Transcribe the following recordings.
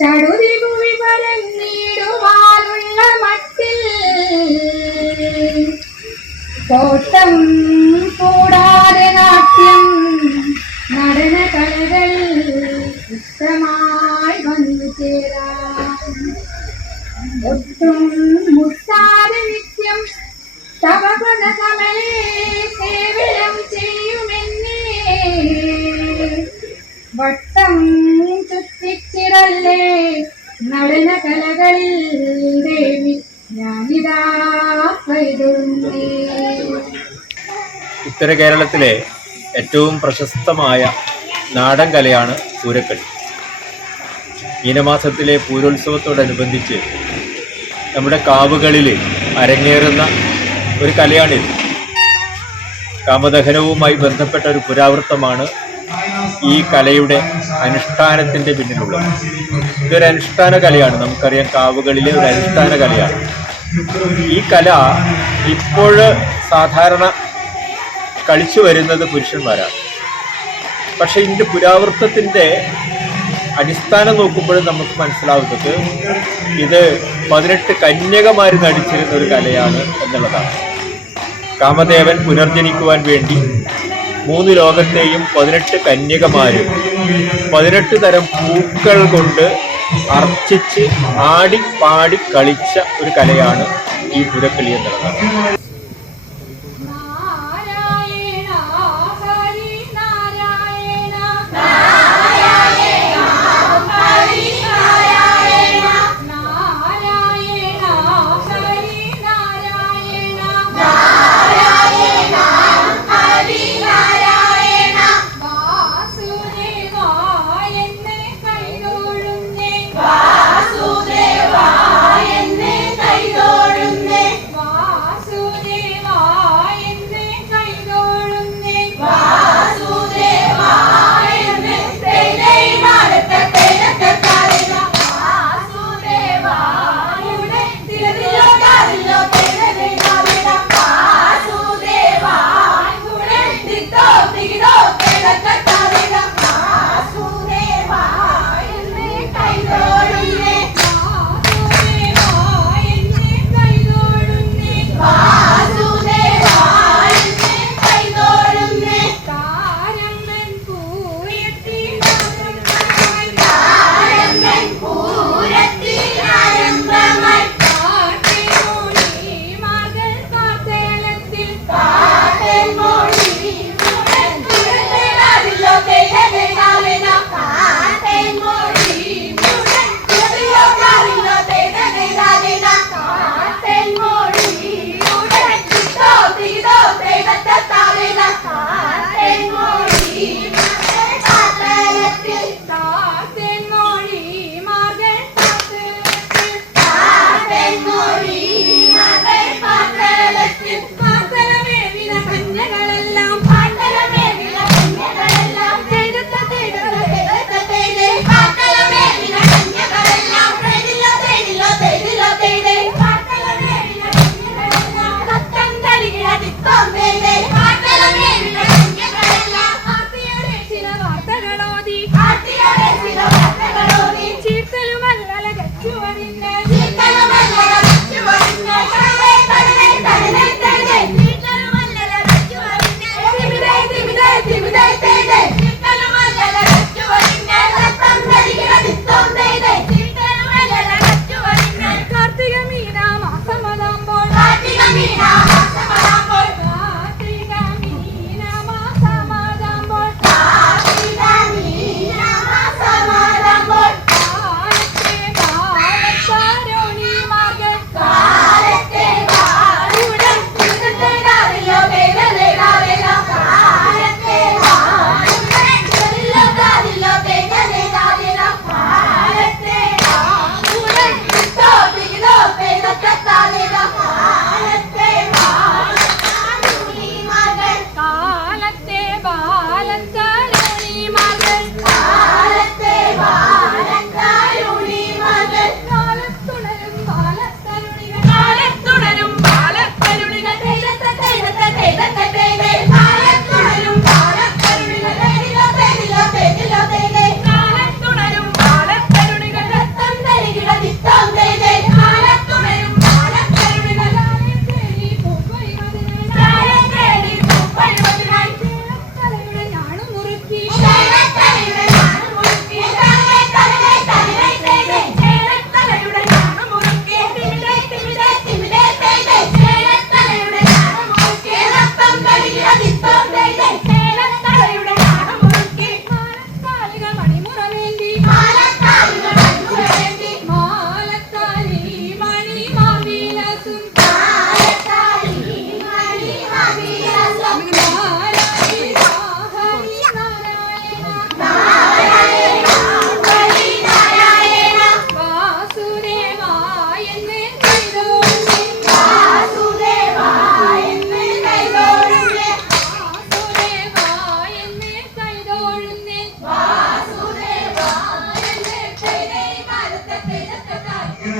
ചടുതിഭൂമി പരന്നിടുവാനുള്ള മട്ടിൽ കോട്ടം കൂടാതെ നാട്യം നടന കലകൾ ഇഷ്ടമായി വന്നു ചേരാം. ഒട്ടും മുട്ടാതെ നിത്യം തവപദ കമലേ സേവനം ചെയ്യുമെന്നേ വട്ടം ചുറ്റിച്ചിടല്ലേ നടന കലകളിൽ ദേവി ഞാനിതാ കൈതൊഴുന്നേ. ഉത്തര കേരളത്തിലെ ഏറ്റവും പ്രശസ്തമായ നാടൻ കലയാണ് പൂരക്കളി. മീനമാസത്തിലെ പൂരോത്സവത്തോടനുബന്ധിച്ച് നമ്മുടെ കാവുകളിൽ അരങ്ങേറുന്ന ഒരു കലയാണിത്. കാമദഹനവുമായി ബന്ധപ്പെട്ട ഒരു പുരാവൃത്തമാണ് ഈ കലയുടെ അനുഷ്ഠാനത്തിൻ്റെ പിന്നിലുള്ളത്. ഇതൊരു അനുഷ്ഠാന കലയാണ്. നമുക്കറിയാം, കാവുകളിലെ ഒരു അനുഷ്ഠാന കലയാണ് ഈ കല. ഇപ്പോൾ സാധാരണ കളിച്ചു വരുന്നത് പുരുഷന്മാരാണ്. പക്ഷെ ഇതിൻ്റെ പുരാവൃത്തത്തിൻ്റെ അടിസ്ഥാനം നോക്കുമ്പോഴും നമുക്ക് മനസ്സിലാവുന്നത് ഇത് 18 കന്യകമാർ നടിച്ചിരുന്ന ഒരു കലയാണ് എന്നുള്ളതാണ്. കാമദേവൻ പുനർജനിക്കുവാൻ വേണ്ടി 3 ലോകത്തെയും 18 കന്യകമാരും 18 തരം പൂക്കൾ കൊണ്ട് അർച്ചിച്ച് ആടി പാടി കളിച്ച ഒരു കലയാണ് ഈ പൂരക്കളി എന്നുള്ളതാണ്.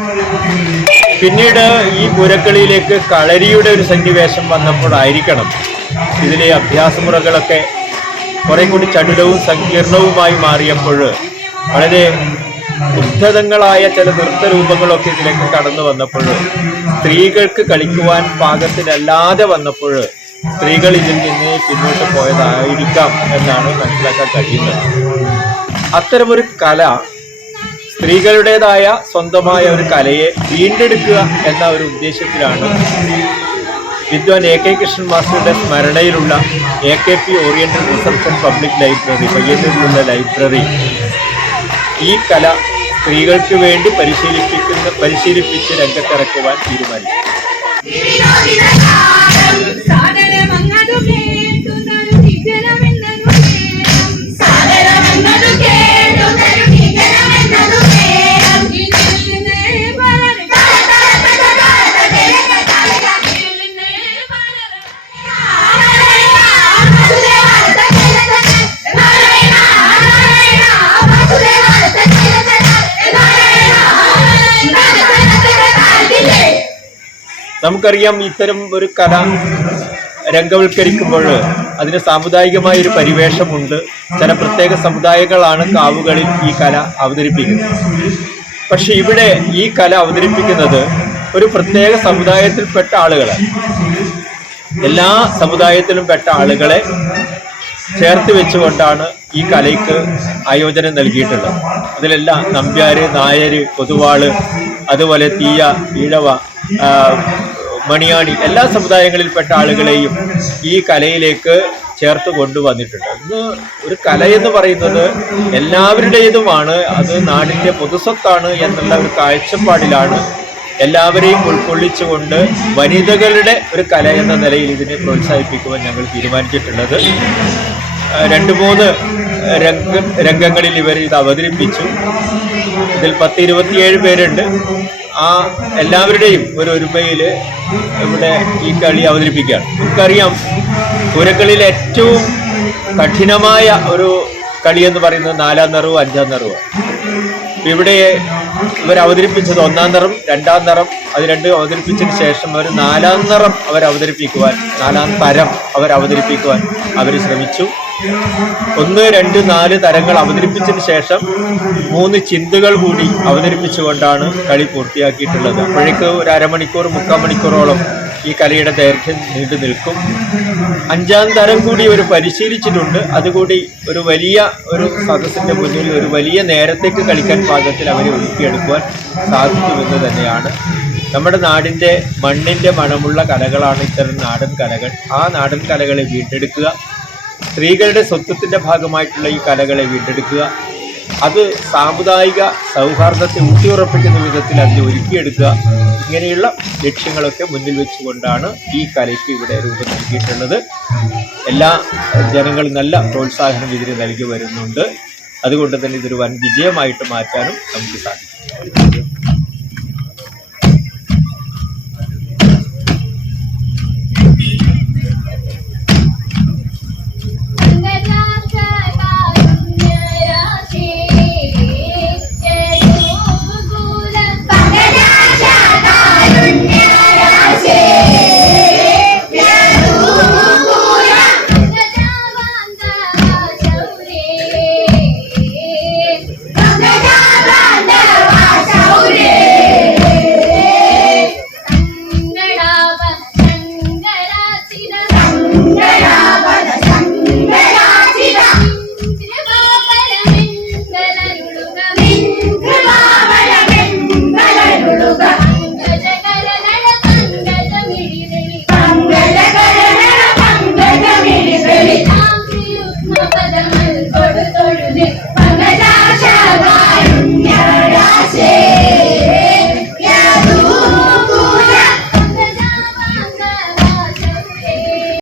പിന്നീട് ഈ പൂരക്കളിയിലേക്ക് കളരിയുടെ ഒരു സന്നിവേശം വന്നപ്പോഴായിരിക്കണം ഇതിലെ അഭ്യാസമുറകളൊക്കെ കുറെ കൂടി ചടുലവും സങ്കീർണവുമായി മാറിയപ്പോൾ വളരെ ഉദ്ധതങ്ങളായ ചില നൃത്തരൂപങ്ങളൊക്കെ ഇതിലേക്ക് കടന്നു വന്നപ്പോൾ സ്ത്രീകൾക്ക് കളിക്കുവാൻ പാകത്തിനല്ലാതെ വന്നപ്പോൾ സ്ത്രീകൾ ഇതിൽ നിന്ന് പിന്നോട്ട് പോയതായിരിക്കാം എന്നാണ് മനസ്സിലാക്കാൻ കഴിയുന്നത്. അത്തരമൊരു കല, സ്ത്രീകളുടേതായ സ്വന്തമായ ഒരു കലയെ വീണ്ടെടുക്കുക എന്ന ഒരു ഉദ്ദേശത്തിലാണ് വിദ്വാൻ AK കൃഷ്ണൻ മാസ്റ്ററുടെ സ്മരണയിലുള്ള AKP oriental research and public library, പയ്യന്നൂരിലുള്ള library ഈ കല സ്ത്രീകൾക്ക് വേണ്ടി പരിശീലിപ്പിച്ച് രംഗത്തിറക്കുവാൻ തീരുമാനിച്ചു. നമുക്കറിയാം, ഇത്തരം ഒരു കല രംഗവൽക്കരിക്കുമ്പോൾ അതിന് സാമുദായികമായ ഒരു പരിവേഷമുണ്ട്. ചില പ്രത്യേക സമുദായങ്ങളാണ് കാവുകളിൽ ഈ കല അവതരിപ്പിക്കുന്നത്. പക്ഷെ ഇവിടെ ഈ കല അവതരിപ്പിക്കുന്നത് ഒരു പ്രത്യേക സമുദായത്തിൽപ്പെട്ട ആളുകളാണ്. എല്ലാ സമുദായത്തിലും പെട്ട ആളുകളെ ചേർത്ത് വെച്ചുകൊണ്ടാണ് ഈ കലയ്ക്ക് ആയോജനം നൽകിയിട്ടുള്ളത്. അതിലെല്ലാം നമ്പ്യാര്, നായര്, പൊതുവാള്, അതുപോലെ തീയ, ഈഴവ, മണിയാണി, എല്ലാ സമുദായങ്ങളിൽപ്പെട്ട ആളുകളെയും ഈ കലയിലേക്ക് ചേർത്ത് കൊണ്ടുവന്നിട്ടുണ്ട്. ഇന്ന് ഒരു കലയെന്ന് പറയുന്നത് എല്ലാവരുടേതുമാണ്, അത് നാടിൻ്റെ പൊതുസ്വത്താണ് എന്നുള്ള ഒരു കാഴ്ചപ്പാടിലാണ് എല്ലാവരെയും ഉൾക്കൊള്ളിച്ചുകൊണ്ട് വനിതകളുടെ ഒരു കല എന്ന നിലയിൽ ഇതിനെ പ്രോത്സാഹിപ്പിക്കുവാൻ ഞങ്ങൾ തീരുമാനിച്ചിട്ടുള്ളത്. 2-3 രംഗങ്ങളിൽ ഇവർ ഇത് അവതരിപ്പിച്ചു. ഇതിൽ 10-27 പേരുണ്ട്. ആ എല്ലാവരുടെയും ഒരു ഒരുമയിൽ ഇവിടെ ഈ കളി അവതരിപ്പിക്കുകയാണ്. നമുക്കറിയാം, പൂരക്കളിയിൽ ഏറ്റവും കഠിനമായ ഒരു കളി എന്ന് പറയുന്നത് 4-ാം നിറവും 5-ാം നിറവും. ഇവിടെ ഇവർ അവതരിപ്പിച്ചത് 1-ാം നിറം, 2-ാം നിറം, അത് രണ്ടും അവതരിപ്പിച്ചതിന് ശേഷം അവർ 4-ാം നിറം അവതരിപ്പിക്കുവാൻ, 4-ാം തരം അവതരിപ്പിക്കുവാൻ അവർ ശ്രമിച്ചു. 1, 2, 4 തരങ്ങൾ അവതരിപ്പിച്ചതിന് ശേഷം 3 ചിന്തുകൾ കൂടി അവതരിപ്പിച്ചുകൊണ്ടാണ് കളി പൂർത്തിയാക്കിയിട്ടുള്ളത്. അപ്പോഴേക്ക് ഒരു അരമണിക്കൂർ 3/4 മണിക്കൂറോളം ഈ കലയുടെ ദൈർഘ്യം നീണ്ടു നിൽക്കും. 5-ാം തരം കൂടി ഒരു പരിശീലിച്ചിട്ടുണ്ട്. അതുകൂടി ഒരു വലിയ ഒരു സദസ്സിന്റെ മുന്നിൽ ഒരു വലിയ നേരത്തേക്ക് കളിക്കാൻ പാകത്തിൽ അവരെ ഒരുക്കിയെടുക്കുവാൻ സാധിക്കുമെന്ന് തന്നെയാണ്. നമ്മുടെ നാടിൻ്റെ മണ്ണിൻ്റെ മണമുള്ള കലകളാണ് ഇത്തരം നാടൻ കലകൾ. ആ നാടൻ കലകളെ വീണ്ടെടുക്കുക, സ്ത്രീകളുടെ സ്വത്വത്തിൻ്റെ ഭാഗമായിട്ടുള്ള ഈ കലകളെ വീണ്ടെടുക്കുക, അത് സാമുദായിക സൗഹാർദ്ദത്തെ ഊട്ടിയുറപ്പിക്കുന്ന വിധത്തിൽ അതിനെ ഒരുക്കിയെടുക്കുക, ഇങ്ങനെയുള്ള ലക്ഷ്യങ്ങളൊക്കെ മുന്നിൽ വെച്ചുകൊണ്ടാണ് ഈ കലയ്ക്ക് ഇവിടെ രൂപം നൽകിയിട്ടുള്ളത്. എല്ലാ ജനങ്ങളും നല്ല പ്രോത്സാഹനം ഇതിന് നൽകി വരുന്നുണ്ട്. അതുകൊണ്ട് തന്നെ ഇതൊരു വൻ വിജയമായിട്ട് മാറ്റാനും നമുക്ക് സാധിക്കും.